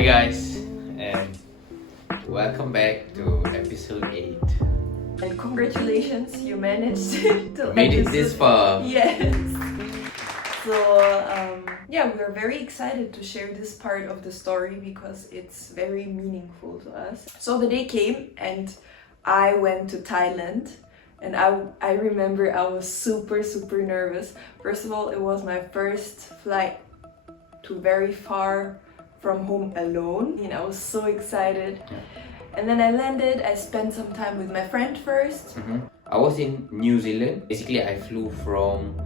Hi guys, and welcome back to episode 8. And congratulations, you managed to Made it this far. Yes. So we're very excited to share this part of the story because it's very meaningful to us. So the day came and I went to Thailand, and I remember I was super nervous. First of all, it was my first flight to very far from home alone, and I was so excited. And then I landed. I spent some time with my friend first. I was in New Zealand. Basically, I flew from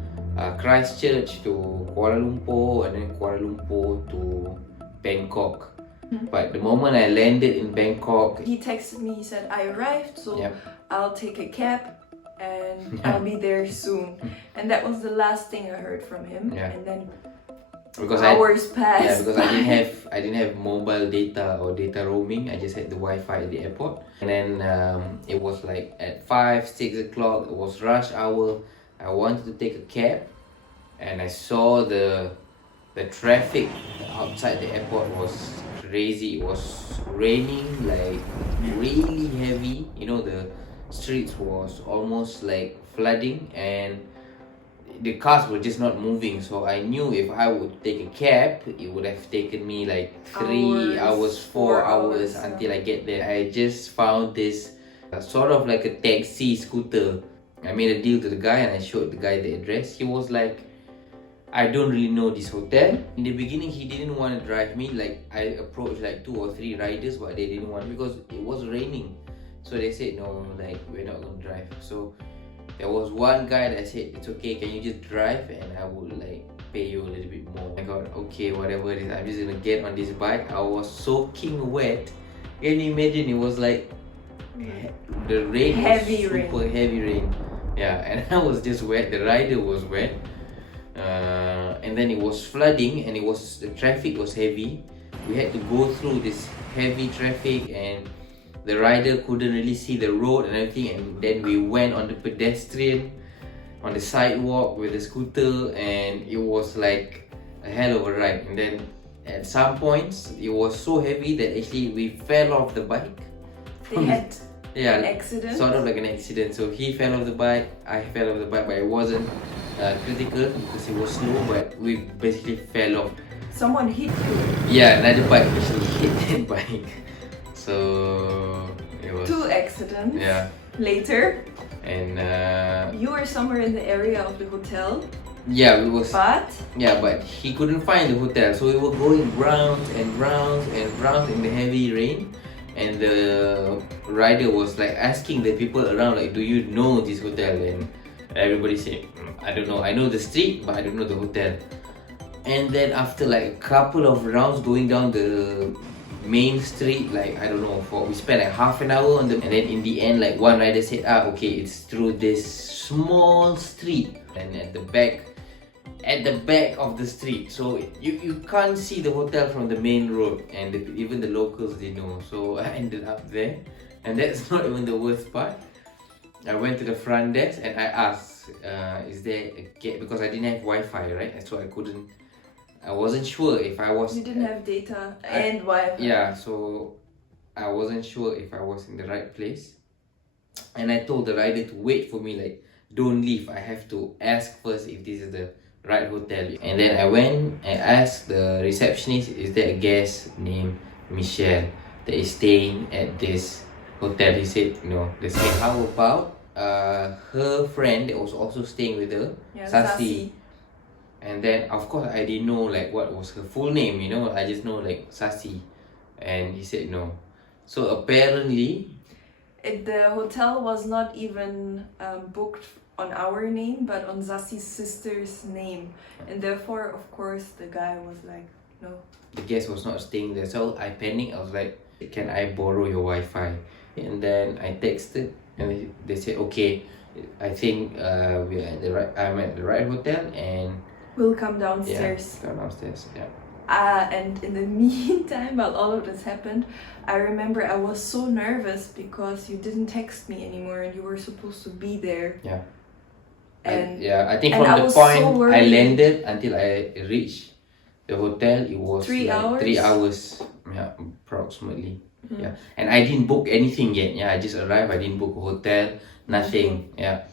Christchurch to Kuala Lumpur and then Kuala Lumpur to Bangkok. But the moment I landed in Bangkok, He texted me, he said, I arrived, so Yep. I'll take a cab and I'll be there soon. And that was the last thing I heard from him. Yeah. And then because hours passed. because I didn't have mobile data or data roaming. I just had the Wi-Fi at the airport. And then it was like at 5-6 o'clock. It was rush hour. I wanted to take a cab, and I saw the traffic outside the airport was crazy. It was raining like really heavy. You know, the streets was almost like flooding, and the cars were just not moving. So I knew if I would take a cab, it would have taken me like 3 hours, 4 hours until I get there. I just found this sort of like a taxi scooter. I made a deal to the guy and I showed the guy the address. He was like, I don't really know this hotel. In the beginning, he didn't want to drive me. Like, I approached like 2 or 3 riders, but they didn't want, because it was raining. So they said, no, like, we're not going to drive. So there was one guy that said, it's okay, can you just drive and I will like pay you a little bit more. I got, okay, whatever it is, I'm just gonna get on this bike. I was soaking wet. Can you imagine? It was like the rain Heavy was super heavy rain. Yeah, and I was just wet. The rider was wet. And then it was flooding, and the traffic was heavy. We had to go through this heavy traffic, and the rider couldn't really see the road and everything. And then we went on the pedestrian, on the sidewalk with the scooter, and it was like a hell of a ride. And then at some points, it was so heavy that actually we fell off the bike. They had an accident. Sort of like an accident. So he fell off the bike, I fell off the bike, but it wasn't critical because it was slow, but we basically fell off. Someone hit you. Yeah, another bike actually hit that bike. So it was 2 accidents. Yeah. Later. And You were somewhere in the area of the hotel. yeah, we was. But But he couldn't find the hotel, so we were going round and round and round in the heavy rain. And the rider was like asking the people around, like, do you know this hotel? And everybody said, I don't know. I know the street, but I don't know the hotel. And then after like a couple of rounds going down the main street, like, I don't know, we spent like half an hour on and then in the end, like, one rider said, okay, it's through this small street, and at the back of the street, so you can't see the hotel from the main road, and even the locals, they know. So I ended up there, and that's not even the worst part. I went to the front desk and I asked, is there a gate, because I didn't have Wi-Fi, right? So I wasn't sure if I was... you didn't have data and Wi-Fi. Yeah, so I wasn't sure if I was in the right place. And I told the rider to wait for me, like, don't leave. I have to ask first if this is the right hotel. And then I went and asked the receptionist, is there a guest named Michelle that is staying at this hotel? He said no. They said, how about her friend that was also staying with her, Sasi? And then, of course, I didn't know like what was her full name, you know. I just know like Sasi. And he said no. So apparently, the hotel was not even booked on our name, but on Zasi's sister's name. And therefore, of course, the guy was like, no. The guest was not staying there. So I panicked. I was like, can I borrow your Wi-Fi? And then I texted, and they said, okay, I think I'm at the right hotel, and we'll come downstairs. Yeah, come downstairs, yeah. And in the meantime, while all of this happened, I remember I was so nervous because you didn't text me anymore and you were supposed to be there. Yeah. And I think from the point I landed until I reached The hotel, it was 3 hours? 3 hours, yeah, approximately. Yeah, and I didn't book anything yet. Yeah, I just arrived. I didn't book a hotel, nothing. Yeah.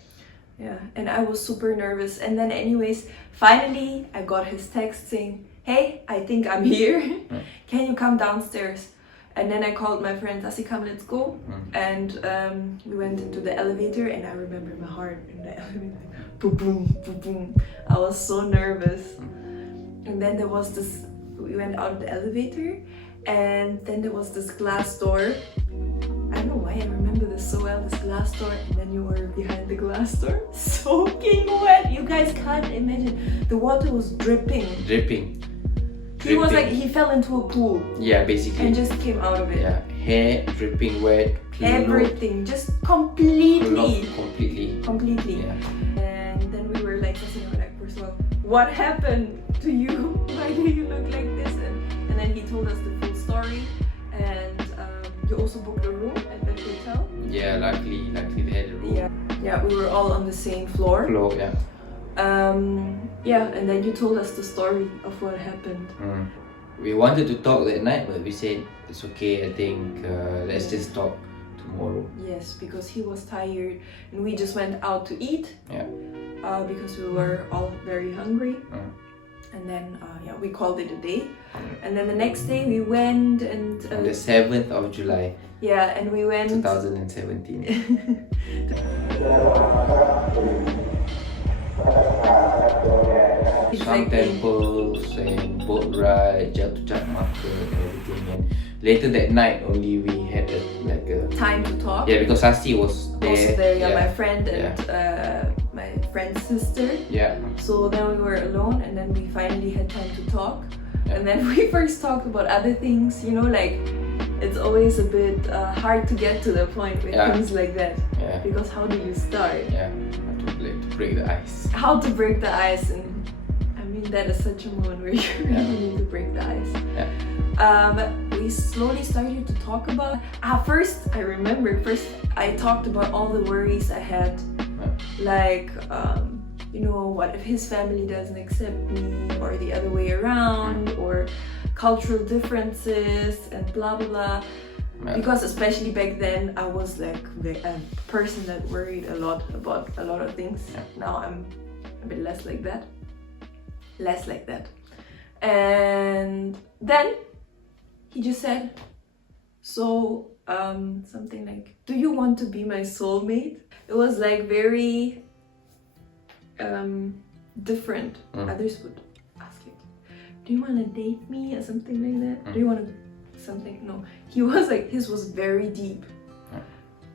Yeah, and I was super nervous. And then, anyways, finally, I got his text saying, "Hey, I think I'm here. Can you come downstairs?" And then I called my friend, "Asi, come, let's go." And we went into the elevator, and I remember my heart in the elevator. Boom, boom, boom, boom. I was so nervous. And then there was this, we went out of the elevator, and then there was this glass door. I don't know why I remember this so well, this glass door, and then you were behind the glass door, soaking wet. You guys can't imagine. The water was dripping. Dripping. He was like, he fell into a pool. Yeah, basically. And just came out of it. Yeah, hair dripping wet. Everything, just completely. Completely. Yeah. And then we were like, first of all, what happened to you? Why do you look like this? And then he told us the full story. And you also booked a room at that hotel. Yeah, luckily they had a room. Yeah, we were all on the same floor. Yeah. Yeah, and then you told us the story of what happened. We wanted to talk that night, but we said it's okay. I think let's just talk tomorrow. Yes, because he was tired, and we just went out to eat. Yeah. Because we were all very hungry. And then we called it a day. And then the next day we went and on the 7th of July. Yeah, and we went 2017. Some temples and boat ride, Jatuh market and everything. And later that night only we had a time to talk. Yeah, because Sasi was there. Also there, yeah, my friend and my friend's sister. Yeah. So then we were alone, and then we finally had time to talk. And then we first talked about other things, you know, like it's always a bit hard to get to the point with things like that. Yeah. Because how do you start? Yeah. How to break the ice. How to break the ice, and I mean that is such a moment where you really need to break the ice. Yeah. We slowly started to talk about. First, I remember. First, I talked about all the worries I had, like. You know, what if his family doesn't accept me, or the other way around, or cultural differences and blah blah blah. Yeah. Because especially back then I was like a person that worried a lot about a lot of things. Yeah. Now I'm a bit less like that. And then he just said, so something like, do you want to be my soulmate? It was like very different. Others would ask like, do you want to date me or something like that? Do you want to something? No, he was like, his was very deep.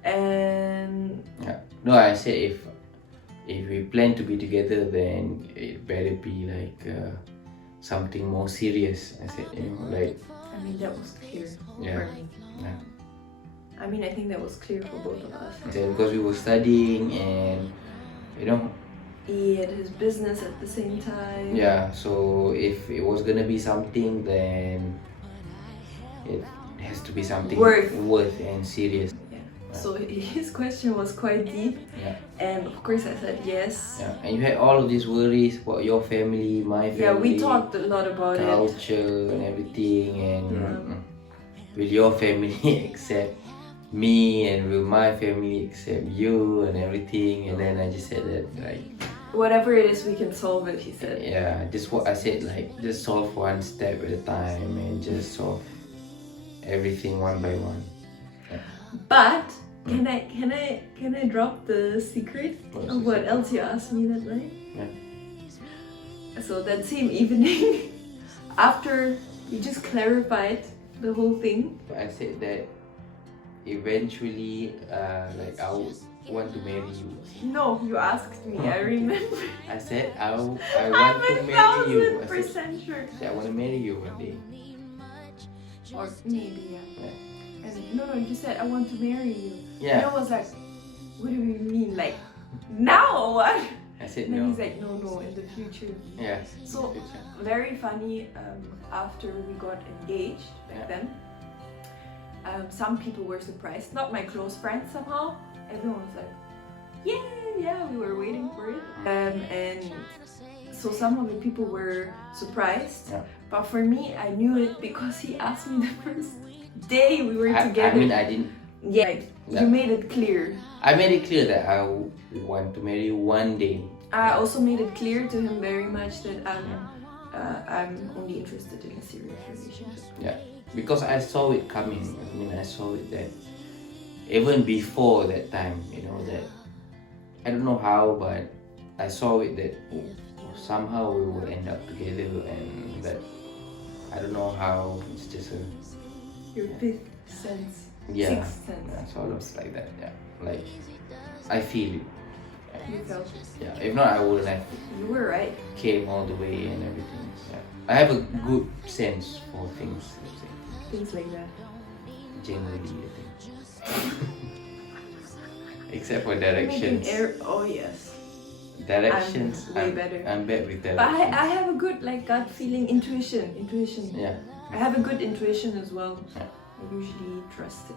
And no, I said if we plan to be together, then it better be like something more serious. I said, you know, like, I mean, that was clear for me. I mean, I think that was clear for both of us. Yeah, because we were studying, and you know, he had his business at the same time. Yeah, so if it was gonna be something, then it has to be something worth and serious. Yeah. So his question was quite deep. Yeah. And of course I said yes. Yeah. And you had all of these worries about your family, my family. Yeah, we talked a lot about culture and everything, and will your family accept me, and will my family accept you, and everything. And then I just said that, like, whatever it is, we can solve it, he said. Yeah, just what I said, like, just solve one step at a time, and just solve everything one by one. Yeah. But can I drop the secret of what else you asked me that night? Yeah. So that same evening, after you just clarified the whole thing, I said that eventually, like, I would want to marry you. No, you asked me. I remember. I said I want to marry you. I'm 1,000% sure. I want to marry you one day. Or maybe, yeah. And no, you said I want to marry you. Yeah. And I was like, what do you mean? Like, now or what? I said and no. then he's like, no, in the future. Yeah. So, very funny, after we got engaged back then, some people were surprised. Not my close friends somehow. Everyone was like, yeah, we were waiting for it. And so some of the people were surprised, But for me, I knew it because he asked me the first day we were together. I mean, I didn't. Yeah, like, Yeah. you made it clear. I made it clear that I want to marry you one day. I also made it clear to him very much that I'm only interested in a serious relationship. Yeah, because I saw it coming. I mean, I saw it that even before that time, you know, that I don't know how, but I saw it that somehow we will end up together, and that I don't know how. It's just a Your fifth sense, sixth sense. Yeah, sort of like that. Yeah, like I feel it. You felt it. Yeah, if not, I wouldn't have You were right. came all the way and everything. Yeah, I have a good sense for things. Let's say. Things like that. Generally, I think. Except for Making directions. oh yes. Directions. I'm way better. I'm bad with But directions. I have a good like gut feeling, intuition. Yeah. I have a good intuition as well. Yeah. I usually trust it.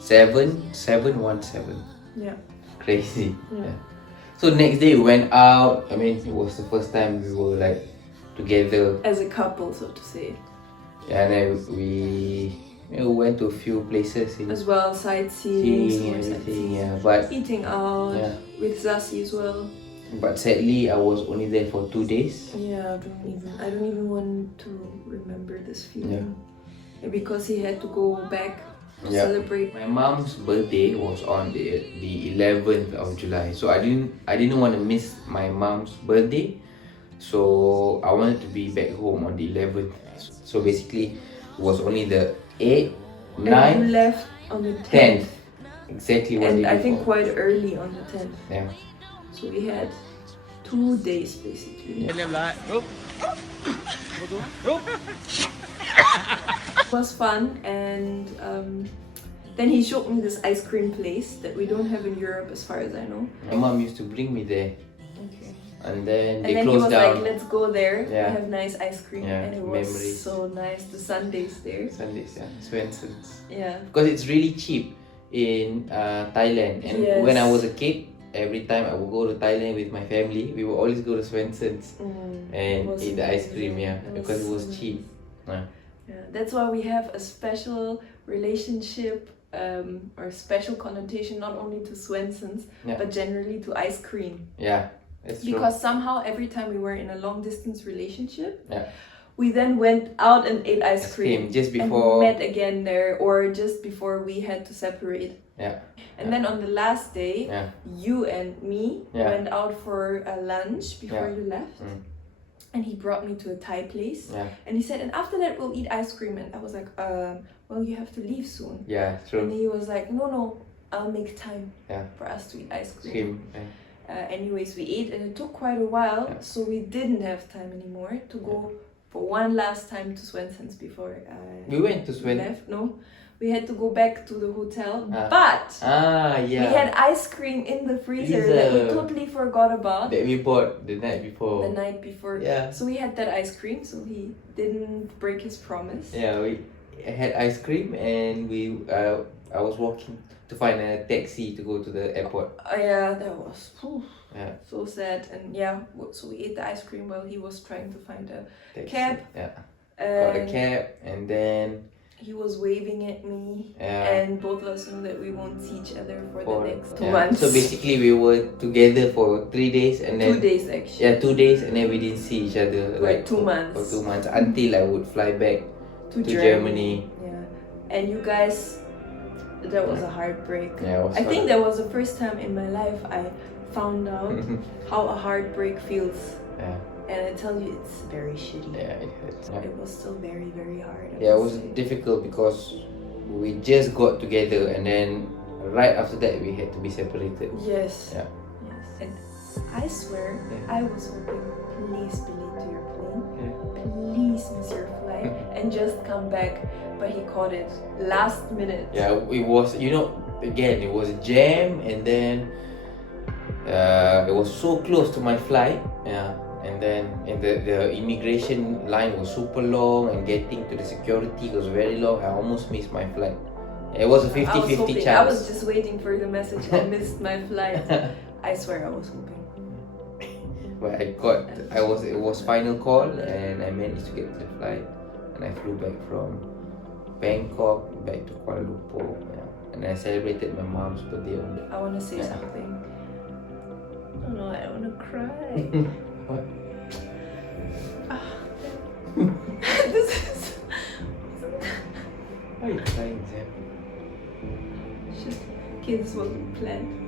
717. Yeah. Crazy. Yeah. So next day we went out. I mean, it was the first time we were like together. As a couple, so to say. And then we went to a few places in As well, sightseeing, seeing some everything. sightseeing. Yeah, but Eating out Yeah. with Zasi as well. sadly I was only there for 2 days. Yeah, I don't even want to remember this feeling. And because he had to go back to Yeah. celebrate. My mom's birthday was on the 11th of July, so I didn't want to miss my mom's birthday, so I wanted to be back home on the 11th. So basically, it was only the 8th, And you 9th, left on the 10th, 10th. exactly one And day I think before. quite early on the 10th. Yeah. So we had 2 days basically. It was fun, and then he showed me this ice cream place that we don't have in Europe as far as I know. My mom used to bring me there, Okay. and then And they then he closed was down. like, let's go there, Yeah. have nice ice cream. Yeah, And it was memories. so nice, the Sundays there. Sundays, yeah, Swenson's. Yeah. Because it's really cheap in Thailand, and when I Yes. was a kid, every time I would go to Thailand with my family, we would always go to Swenson's and It was eat the ice cream, amazing. yeah, because it was so cheap. nice. Yeah, that's why we have a special relationship or special connotation not only to Swenson's Yeah. but generally to ice cream. Yeah, that's true. Because somehow every time we were in a long distance relationship, Yeah. we then went out and ate ice cream just and before. met again there, or just before we had to separate. Yeah, And then on the last day, yeah, you and me Yeah. went out for a lunch before Yeah. you left. Mm. And he brought me to a Thai place. yeah, And he said, and after that we'll eat ice cream. And I was like, well, you have to leave soon. yeah, And true. he was like, no, I'll make time Yeah. for us to eat ice cream. Cream. Yeah. Anyways, we ate and it took quite a while, Yeah. so we didn't have time anymore to go for one last time to Swenson's before We went to we left. No, we had to go back to the hotel, but yeah. we had ice cream in the freezer that we totally forgot about that we bought the night before. the night before. Yeah. So we had that ice cream, so he didn't break his promise. Yeah, we had ice cream, and I was walking to find a taxi to go to the airport. Yeah, that was Yeah. so sad. And yeah, so we ate the ice cream while he was trying to find a Taxi. cab. Yeah. Got a And cab, and then he was waving at me, and both of us knew that we won't see each other for the next 2 months. So basically, we were together for 3 days, and then 2 days actually. yeah, 2 days, and then we didn't see each other For 2 months. For 2 months until I would fly back to to Germany. Yeah, and you guys, that was a heartbreak. Yeah, it was I think hard. that was the first time in my life I found out how a heartbreak feels. Yeah, And I tell you, it's very shitty. yeah, it hurts. Yeah. It was still very, very hard. I Yeah, it would was say. difficult because we just got together, and then right after that we had to be separated. Yes. Yeah. Yes. And I swear, Yeah. I was hoping, please be late to your plane. Yeah. Please miss your flight and just come back. But he caught it last minute. Yeah, it was, again, it was jam, and then it was so close to my flight. Yeah. And then the immigration line was super long, and getting to the security was very long. I almost missed my flight. It was a 50-50 chance. I was just waiting for the message. I missed my flight. I swear I was hoping. but it was final call, and I managed to get the flight, and I flew back from Bangkok back to Kuala Lumpur. Yeah. And I celebrated my mom's birthday on I want to say something. Oh no, I don't want to cry. What? This is. Why are you crying, Zem? Just, okay, this wasn't planned.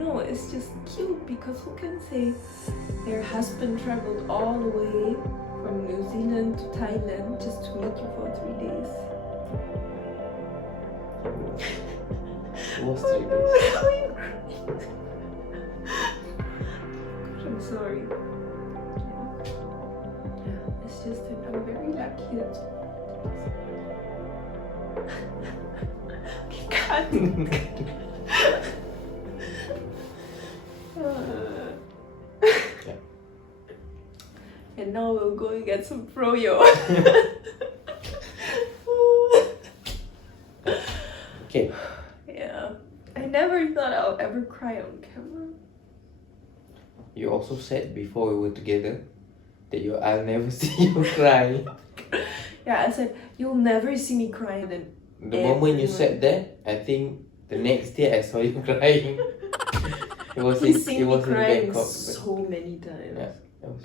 No, it's just cute because who can say their husband traveled all the way from New Zealand to Thailand just to meet you for 3 days? It was 3 days. Why are you crying? God, I'm sorry. Yeah, it's just that I'm very lucky that. Okay, cut. Yeah. And now we'll go and get some froyo. Okay. Yeah, I never thought I'll ever cry on camera. You also said before we were together that I'll never see you cry. Yeah, I said you'll never see me cry. Then The moment you said that, I think the next day I saw you crying. It was he's in seen me crying Bangkok. so many times. Yeah, that was-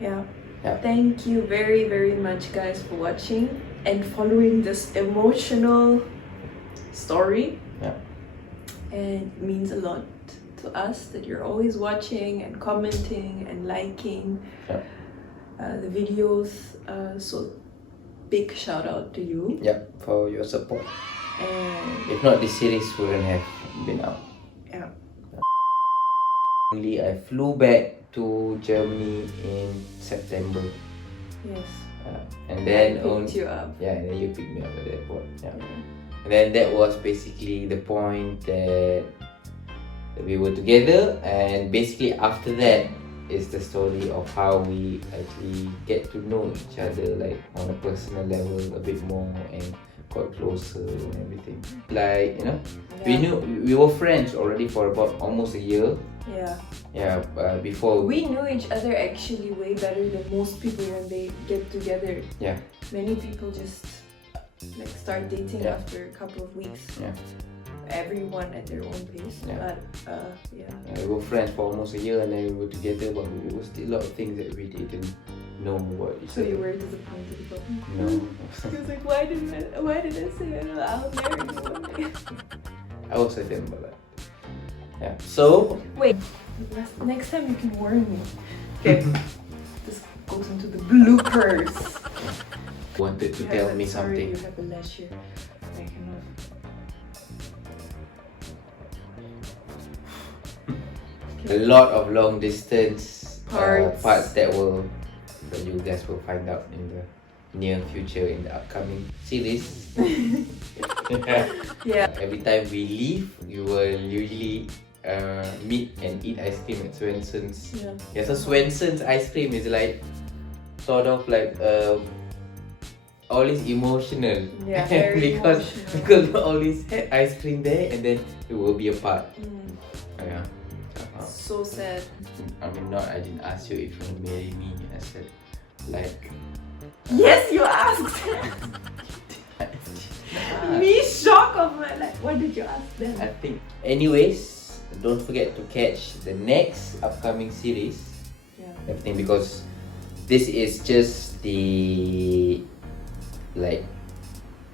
Yeah. Yeah. Thank you very, very much, guys, for watching and following this emotional story. Yeah. And it means a lot to us that you're always watching and commenting and liking Yeah. the videos. So big shout out to you. Yeah, for your support. And If not, this series wouldn't have been out. yeah. Only I flew back to Germany in September, Yes. and then I picked you up. yeah, and then you picked me up at the airport. Yeah. Yeah. And then that was basically the point that we were together, and basically after that is the story of how we actually get to know each other, like on a personal level a bit more, and got closer and everything. Like, you know, we were friends already for about almost a year. Yeah. Yeah, before We knew each other actually way better than most people when they get together. Yeah. Many people just like start dating Yeah. after a couple of weeks. Yeah. Everyone at their own pace. Yeah. But yeah. We were friends for almost a year, and then we were together, but there was still a lot of things that we didn't know about each So other. you were disappointed about me? No. He was like, why did I say I'll marry you one day? I was certain about that. Yeah. So Wait, next time you can warn me. Okay. This goes into the bloopers. wanted to tell me something. You have a lash here. I cannot. A lot of long distance Parts. that you guys will find out in the near future in the upcoming series. Yeah. Every time we leave, we will usually meet and eat ice cream at Swenson's. Yeah. Yeah, so Swenson's ice cream is like sort of like always emotional. Yeah, very because emotional. we always had ice cream there, and then we will be apart. Yeah. So sad. I mean, I didn't ask you if you want to marry me. I said, like. Yes, you asked. Me shock of my life. What did you ask then? I think. Anyways, don't forget to catch the next upcoming series. Yeah. Everything, because this is just the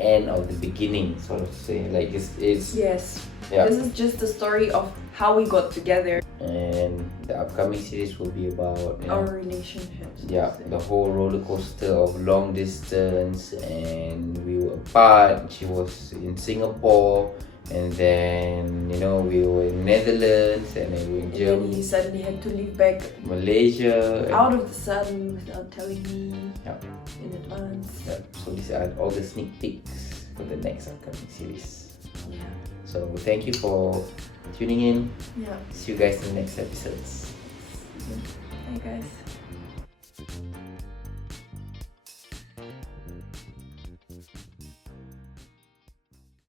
end of the beginning, sort of say. Like it's Yes. yeah. This is just the story of how we got together. And the upcoming series will be about Our relationships. yeah, the whole roller coaster of long distance, and we were apart. She was in Singapore, and then we were in Netherlands, and then we were in And then Germany, he suddenly had to leave back Malaysia. out of the sudden without telling me Yeah. in advance. Yeah, so these are all the sneak peeks for the next upcoming series. Yeah. So thank you for tuning in. Yeah. See you guys in the next episodes. Bye guys.